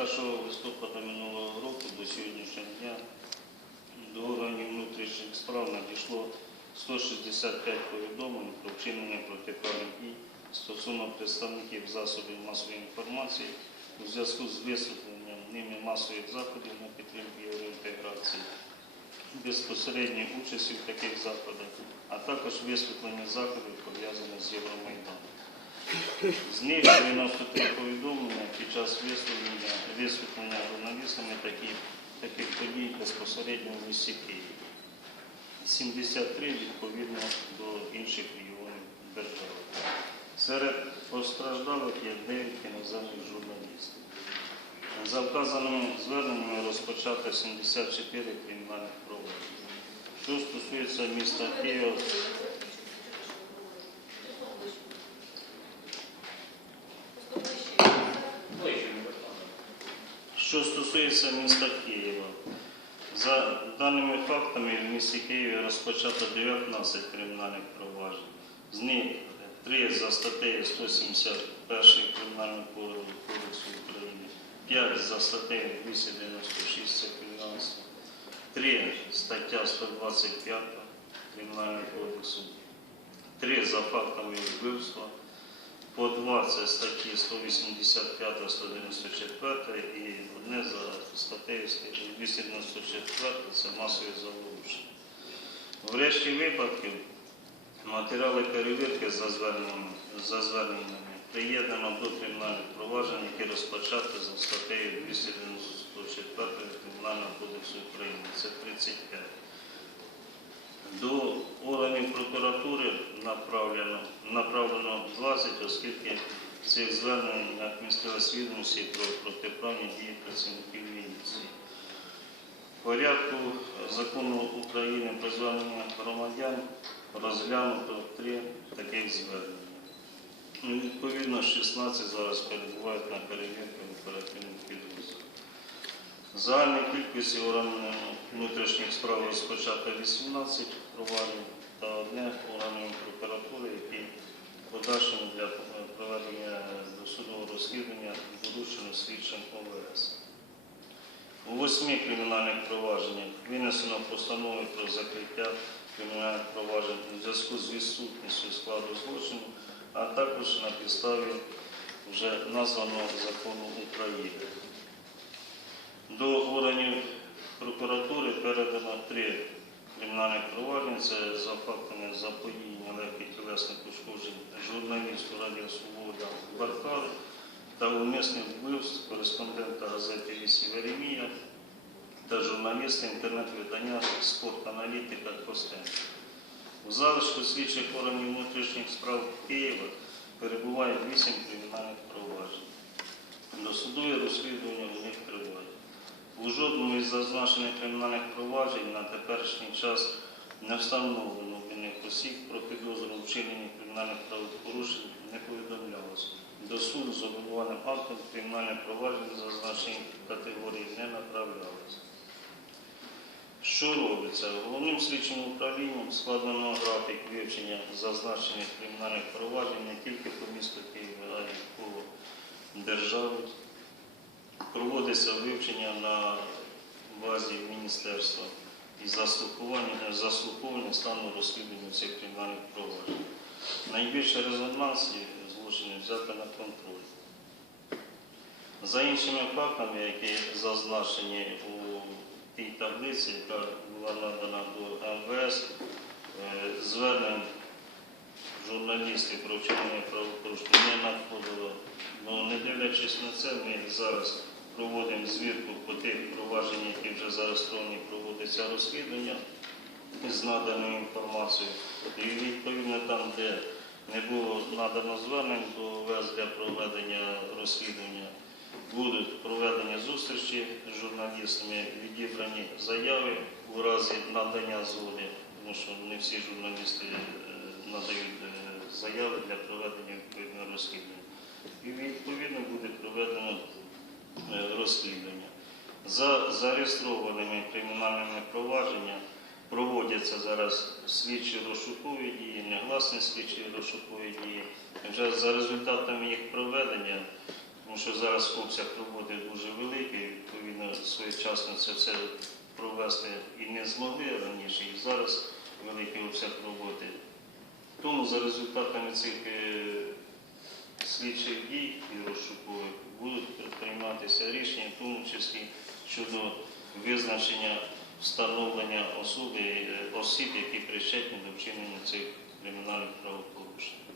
1 листопада минулого року до сьогоднішнього дня до органів внутрішніх справ надійшло 165 повідомлень про вчинення протиправних дій стосовно представників засобів масової інформації у зв'язку з висвітленням ними масових заходів на підтримку євроінтеграції, безпосередньої участі в таких заходах, а також висвітлення заходів пов'язаних з Євромайданом. З них 93 повідомлення під час висвітлення, висвітлення журналістами таких, таких подій безпосередньо в місті Києві. 73 відповідно до інших регіонів держави. Серед постраждалих є 9 іноземних журналістів. За вказаними зверненнями розпочато 74 кримінальних проваджень. Що стосується міста Києва, Що стосується міста Києва, за даними фактами, в місті Києві розпочато 19 кримінальних проваджень. З них 3 за статтею 171 Кримінального кодексу України, 5 за статтею 296 це кримінальство, 3 стаття 125 Кримінального кодексу, 3 за фактами вбивства, по два це статті 185, 194 і одне за статтею 294 це масові заворушення. Врешті випадків матеріали перевірки за зверненнями, приєднано до кримінальних проваджень, які розпочаті за статтею 294 Кримінального кодексу України. Це 35. До органів прокуратури направлено 20, оскільки цих звернень на місцевій відомості про протиправні дії працівників міліції. В порядку закону України про звернення громадян розглянуто три таких звернення. Ну, Відповідно, 16 зараз перебувають на перевірці в оперативних підрозділах. Загальна кількість органів внутрішніх справ розпочато 18 проваджень та одне органів прокуратури, які в подальшому для проведення досудового розслідування слідчим ОВС. У восьми кримінальних провадженнях винесено постанови про закриття кримінальних проваджень у зв'язку з відсутністю складу злочину, а також на підставі вже названого закону України. До органів прокуратури передано три кримінальних провадження. Це за фактами заподіяння легких тілесних ушкоджень журналісту Радіо Свобода Баркали та умисних вбивств кореспондента газети «Вісі та журналіста інтернет-видання спорт-аналітика Костенко. У залишку слідчих органів внутрішніх справ Києва перебуває вісім кримінальних проваджень. Досудові розслідування в них тривають. У жодному із зазначених кримінальних проваджень на теперішній час не встановлено винних осіб про підозру у вчиненні кримінальних правопорушень не повідомлялося. До суду з обвинувальним актом кримінальне провадження зазначені категорії не направлялося. Що робиться? Головним слідчим управлінням складено графік вивчення зазначених кримінальних проваджень не тільки по місту Києва, а й по державі. Проводиться вивчення на базі міністерства і заслуховування, заслуховування стану розслідування цих кримінальних проваджень. Найбільше резонансі взято на. За іншими фактами, які зазначені у тій таблиці, яка була надана до МВС, е, звернень журналістів про вчинення правопорушення не надходило. Ну, не дивлячись на це, ми зараз проводимо звірку по тих провадженнях, які вже зареєстровані, проводиться розслідування з наданою інформацією. І відповідно там, де не було надано звернень до ОВС для проведення розслідування, будуть проведені зустрічі з журналістами, відібрані заяви у разі надання згоди, тому що не всі журналісти е, надають е, заяви для проведення відповідного розслідування. І відповідно буде проведено е, розслідування. За зареєстрованими кримінальними провадженнями проводяться зараз слідчі розшукові дії, негласні слідчі розшукові дії. Вже за результатами їх проведення, тому що зараз обсяг роботи дуже великий. відповідно, своєчасно це все провести і не змогли раніше, і зараз великий обсяг роботи. Тому за результатами цих е, слідчих дій і розшукових будуть прийматися рішення, в тому числі щодо визначення встановлення особи, е, осіб, які причетні до вчинення цих кримінальних правопорушень.